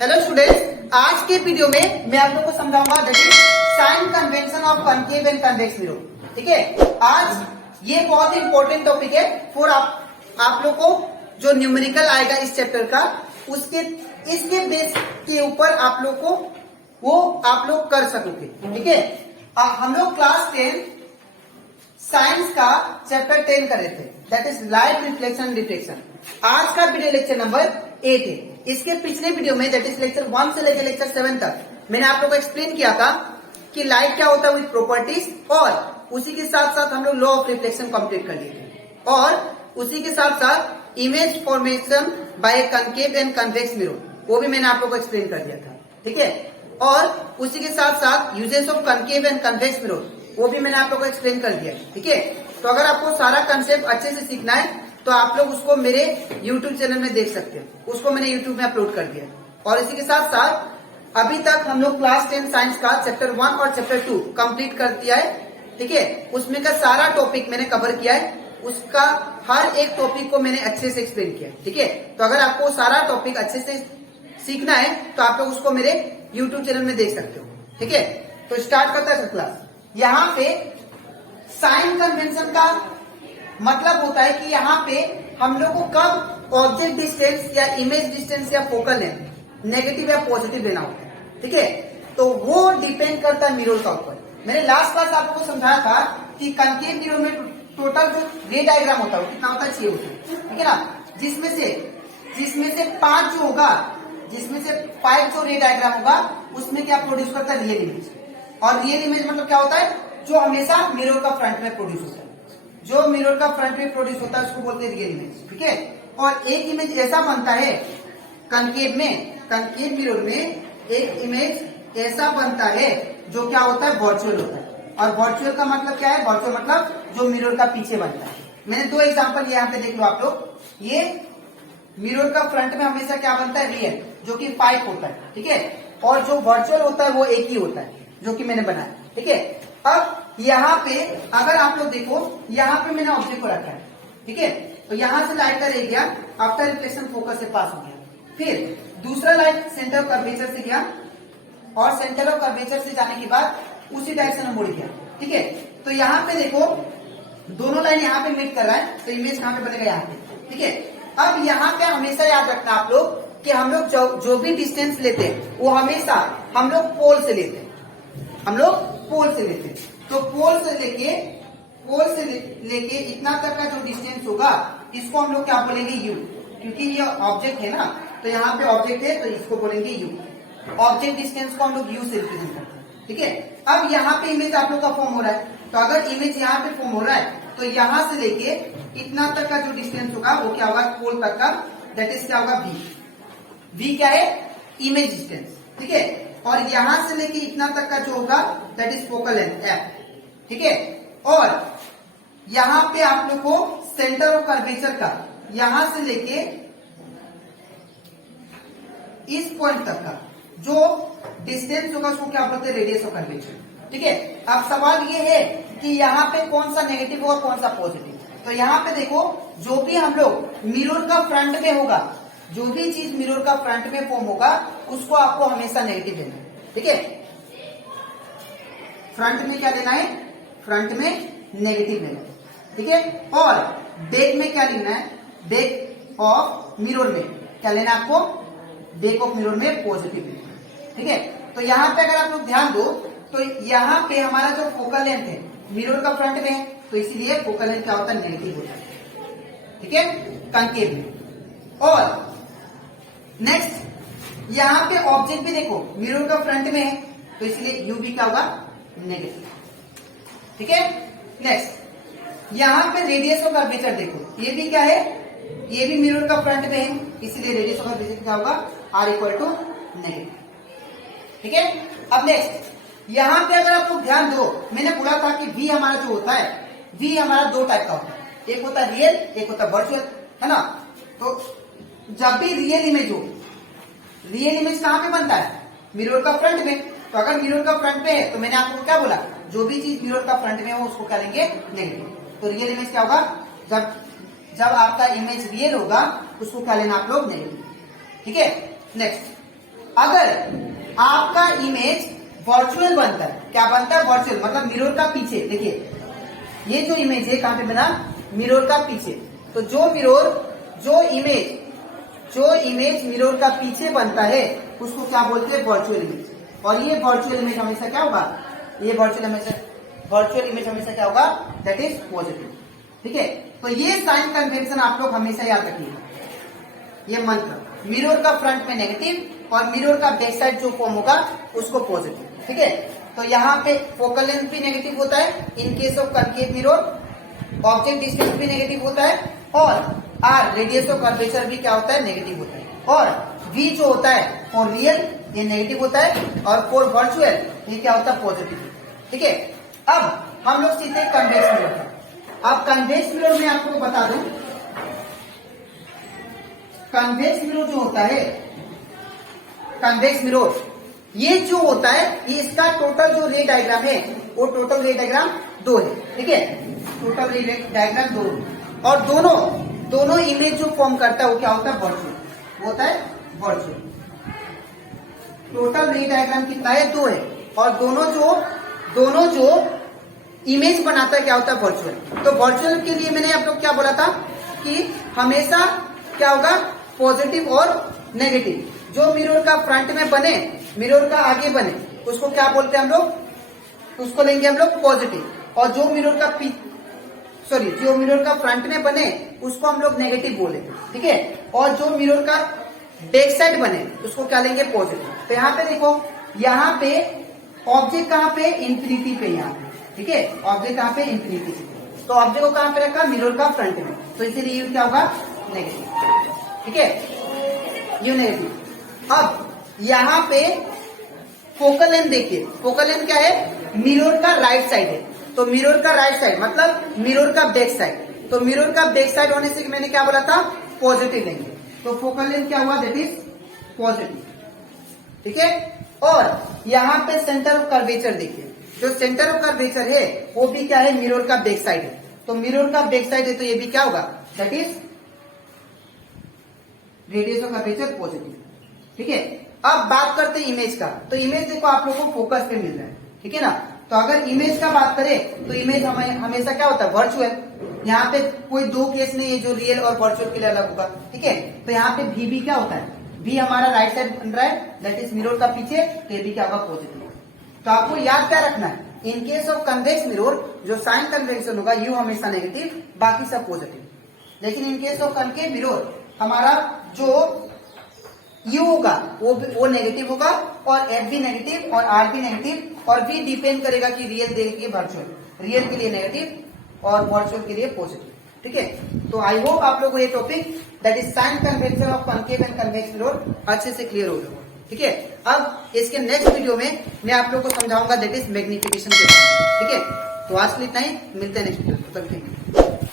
Hello students, आज के video में मैं आप लोग को समझाऊंगा that is sine convention of concave and convex mirror. ठीक है, आज ये बहुत ही इंपॉर्टेंट टॉपिक है फॉर आप लोग को जो न्यूमेरिकल आएगा इस चैप्टर का, इसके बेस के ऊपर आप लोग को वो आप लोग कर सकोगे। ठीक है, हम लोग क्लास 10 साइंस का चैप्टर 10 कर रहे थे, that is light reflection detection. आज का वीडियो लेक्चर नंबर 8 है। इसके पिछले वीडियो में दैट इज लेक्चर 1 से लेकर लेक्चर 7 तक मैंने आप लोग को एक्सप्लेन किया था कि लाइट क्या होता है विद प्रॉपर्टीज, और उसी के साथ साथ हम लोग लॉ ऑफ रिफ्लेक्शन कंप्लीट कर लिए थे, और उसी के साथ साथ image formation by concave and convex mirror वो भी मैंने आप लोग को एक्सप्लेन कर दिया था। ठीक है, और उसी के साथ साथ uses of concave and convex mirror वो भी मैंने आप लोग को एक्सप्लेन कर दिया। ठीक है, तो अगर आपको सारा कंसेप्ट अच्छे से सीखना है तो आप लोग उसको मेरे YouTube चैनल में देख सकते हो, उसको मैंने YouTube में अपलोड कर दिया। और इसी के साथ साथ अभी तक हम लोग क्लास 10 साइंस का चैप्टर 1 और चैप्टर 2 कंप्लीट कर दिया है। ठीक है, उसमें का सारा टॉपिक मैंने कवर किया है, उसका हर एक टॉपिक को मैंने अच्छे से एक्सप्लेन किया है। ठीक है, तो अगर आपको सारा टॉपिक अच्छे से सीखना है तो आप लोग उसको मेरे YouTube चैनल में देख सकते हो। ठीक है, तो स्टार्ट करता है क्लास। यहाँ पे साइन कन्वेंशन का मतलब होता है कि यहाँ पे हम लोग को कब ऑब्जेक्ट डिस्टेंस या इमेज डिस्टेंस या फोकल लेंथ नेगेटिव या पॉजिटिव लेना होता है। ठीक है, तो वो डिपेंड करता है मिरर का ऊपर। मैंने लास्ट क्लास आपको समझाया था कि कनकेव मिरर में टोटल जो रे डायग्राम होता है वो कितना होता है, 6 होता है। ठीक है ना, जिसमें से 5 जो होगा, जिसमें से 5 जो रे डायग्राम होगा उसमें क्या प्रोड्यूस करता है, रियल इमेज। और रियल इमेज मतलब क्या होता है, जो हमेशा मिरर का फ्रंट में प्रोड्यूस होता है। जो मिरर का फ्रंट में प्रोड्यूस होता है उसको बोलते हैं रियल इमेज। ठीक है, और एक इमेज ऐसा बनता है कनकेव मिरर में एक इमेज ऐसा बनता है जो क्या होता है, वर्चुअल होता है। और वर्चुअल का मतलब क्या है, वर्चुअल मतलब जो मिरर का पीछे बनता है। मैंने 2 एग्जांपल यहाँ पे देख लो आप लोग। ये मिरर का फ्रंट में हमेशा क्या बनता है, रियल, जो कि 5 होता है। ठीक है, और जो वर्चुअल होता है वो एक ही होता है जो कि मैंने बनाया। ठीक है, अब यहाँ पे अगर आप लोग देखो, यहाँ पे मैंने ऑब्जेक्ट को रखा है। ठीक है, तो यहाँ से लाइट का रे गया, आफ्टर रिफ्लेक्शन फोकस से पास हो गया, फिर दूसरा लाइट सेंटर ऑफ कर्वेचर से गया, और सेंटर ऑफ कर्वेचर से जाने के बाद उसी डायरेक्शन में मुड़ गया। ठीक है, तो यहाँ पे देखो दोनों लाइन यहाँ पे मीट कर रहा है, तो इमेज कहाँ पे बनेगा, यहाँ पे। ठीक है, अब यहाँ पे हमेशा याद रखना आप लोग कि हम लोग जो भी डिस्टेंस लेते हैं वो हमेशा हम लोग पोल से लेते हैं। हम लोग पोल से लेते हैं, तो पोल से लेके इतना तक का जो डिस्टेंस होगा इसको हम लोग क्या बोलेंगे, यू। क्योंकि ये ऑब्जेक्ट है ना, तो यहाँ पे ऑब्जेक्ट है तो इसको बोलेंगे यू। ऑब्जेक्ट डिस्टेंस को हम लोग यू से रिप्रेजेंट करते हैं। ठीक है, अब यहाँ पे इमेज आप लोग का फॉर्म हो रहा है, तो अगर इमेज यहाँ पे फॉर्म हो रहा है तो यहाँ से लेके इतना तक का जो डिस्टेंस होगा वो क्या होगा, पोल तक का, दैट इज क्या होगा, वी क्या है, इमेज डिस्टेंस। ठीक है, और यहां से लेके इतना तक का जो होगा that is focal length, F. ठीक है, और यहां पे आप लोग को सेंटर ऑफ कर्वेचर का यहां से लेके इस पॉइंट तक का जो डिस्टेंस होगा उसको क्या बोलते हैं, रेडियस ऑफ कर्वेचर। ठीक है, अब सवाल ये है कि यहाँ पे कौन सा नेगेटिव होगा कौन सा पॉजिटिव। तो यहाँ पे देखो, जो भी हम लोग मिरर का फ्रंट में होगा, जो भी चीज मिरर का फ्रंट में फॉर्म होगा उसको आपको हमेशा नेगेटिव लेना है। ठीक है, फ्रंट में क्या लेना है, फ्रंट में नेगेटिव लेना है। ठीक है, और बैक में क्या लेना है, बैक ऑफ मिरर में क्या लेना है आपको, बैक ऑफ मिरर में पॉजिटिव लेना है। ठीक है, तो यहाँ पे अगर आप लोग ध्यान दो तो यहाँ पे हमारा जो फोकल लेंथ है मिरर का फ्रंट में है, तो इसीलिए फोकल लेंथ क्या होता है, नेगेटिव होता है। ठीक है, कनकेव में। और नेक्स्ट यहाँ पे ऑब्जेक्ट भी देखो मिरर का फ्रंट में है, तो इसलिए यू भी क्या होगा, नेगेटिव। ठीक है, नेक्स्ट यहाँ पे रेडियस ऑफ कर्वेचर देखो, ये भी क्या है, ये भी मिरर का फ्रंट में है, इसलिए रेडियस ऑफ कर्वेचर क्या होगा, आर इक्वल टू नेगेटिव। ठीक है, अब नेक्स्ट यहाँ पे अगर आप लोग ध्यान दो, मैंने बोला था कि वी हमारा जो होता है, वी हमारा 2 टाइप का होता है, एक होता है रियल, एक होता है वर्चुअल, है ना। तो जब भी रियल इमेज हो, रियल इमेज कहाँ पे बनता है, मिरर का फ्रंट में। तो अगर मिरर का फ्रंट पे है तो मैंने आपको क्या बोला, जो भी चीज मिरर का फ्रंट में हो उसको क्या लेंगे, नेगेटिव। तो रियल इमेज क्या होगा, जब आपका इमेज रियल होगा उसको क्या लेना आप लोग, नेगेटिव। ठीक है, नेक्स्ट अगर आपका इमेज वर्चुअल बनता है, क्या बनता है? वर्चुअल, मतलब मिरर का पीछे। देखिए ये जो इमेज है कहां पे बना? मिरर का पीछे। तो जो इमेज मिरर का पीछे बनता है उसको क्या बोलते हैं? Virtual image. और ये वर्चुअल इमेज हमेशा क्या होगा? ये वर्चुअल इमेज हमेशा क्या होगा? That is positive. ठीक है, तो ये साइन कन्वेंशन आप लोग हमेशा याद रखिएगा, ये मंत्र। मिरर का फ्रंट में नेगेटिव और मिरर का बैक साइड जो फॉर्म होगा उसको पॉजिटिव। ठीक है, तो यहाँ पे फोकल लेंथ भी नेगेटिव होता है in case of concave mirror, object distance भी नेगेटिव होता है, और आर रेडियस ऑफ कर्वेचर भी क्या होता है? नेगेटिव होता है। और वी जो होता है फॉर रियल ये नेगेटिव होता है, और फॉर वर्चुअल ये क्या होता है? पॉजिटिव। ठीक है, अब हम लोग सीधे कन्वेक्स मिरर पर। अब कन्वेक्स मिरर में आपको बता दूं, कन्वेक्स मिरर जो होता है, कन्वेक्स मिरर ये जो होता है, ये इसका टोटल जो रे डायग्राम है वो टोटल रे डायग्राम 2 है। ठीक है, टोटल रे डायग्राम 2, और दोनों इमेज जो फॉर्म करता है वो क्या होता है? वर्चुअल, वो होता है वर्चुअल। टोटल रे डायग्राम कितना है? 2 है, और दोनों जो इमेज बनाता है क्या होता है? वर्चुअल। तो वर्चुअल के लिए मैंने आप लोग क्या बोला था कि हमेशा क्या होगा? पॉजिटिव और नेगेटिव। जो मिरर का फ्रंट में बने, मिरर का आगे बने, उसको क्या बोलते हैं हम लोग? उसको लेंगे हम लोग पॉजिटिव। और जो मिरर का फ्रंट में बने उसको हम लोग नेगेटिव बोलेंगे। ठीक है, और जो मिरर का बैक साइड बने उसको क्या लेंगे? पॉजिटिव। तो यहाँ पे देखो, यहाँ पे ऑब्जेक्ट कहाँ पे? इंफिनिटी पे। यहाँ पे ठीक है, ऑब्जेक्ट कहाँ पे? इंफिनिटी पे। तो ऑब्जेक्ट को कहाँ पे रखा? मिरर का फ्रंट में, तो इसीलिए यू क्या होगा? नेगेटिव। ठीक है, यू नेगेटिव। अब यहाँ पे फोकल लेंथ देखिए, फोकल लेंथ क्या है? मिरर का राइट साइड है, तो मिरर का राइट साइड मतलब मिरर का बैक साइड। तो मिरर का बैक साइड होने से मैंने क्या बोला था? पॉजिटिव लेंगे, तो फोकल लेंथ क्या हुआ? That is positive. ठीक है, और यहाँ पे सेंटर ऑफ कर्वेचर देखिए, जो सेंटर ऑफ कर्वेचर है वो भी क्या है? मिरर का बैक साइड है। तो मिरर का बैक साइड है तो ये भी क्या होगा? That is radius of curvature positive. ठीक है, अब बात करते हैं इमेज का। तो इमेज देखो आप लोगों को फोकस पे मिल रहा है। ठीक है ना, तो अगर इमेज का बात करें तो इमेज हमेशा क्या होता है? वर्चुअल। यहाँ पे कोई 2 केस नहीं है जो रियल और वर्चुअल के लिए अलग होगा। ठीक है, तो यहाँ पे वी भी क्या होता है? वी हमारा राइट साइड बन रहा है, दैट इज मिरर का पीछे, तो ये भी क्या होगा? पॉजिटिव। तो आपको याद क्या रखना है? In case of convex mirror जो साइन कन्वेंशन होगा यू हमेशा नेगेटिव, बाकी सब पॉजिटिव। लेकिन in case of concave mirror हमारा जो यू होगा वो नेगेटिव होगा, और एफ भी नेगेटिव और आर भी नेगेटिव, और भी डिपेंड करेगा कि रियल देखिए वर्चुअल, रियल के लिए नेगेटिव और वर्चुअल के लिए पॉजिटिव। ठीक है, तो आई होप आप लोगों को ये topic that is sine convention of concave and convex mirror अच्छे से क्लियर हो गया। ठीक है, अब इसके नेक्स्ट वीडियो में मैं आप लोगों को समझाऊंगा दैट इज मैग्निफिकेशन के बारे में। ठीक है, तो आज के लिए इतना ही, मिलते हैं नेक्स्ट वीडियो में।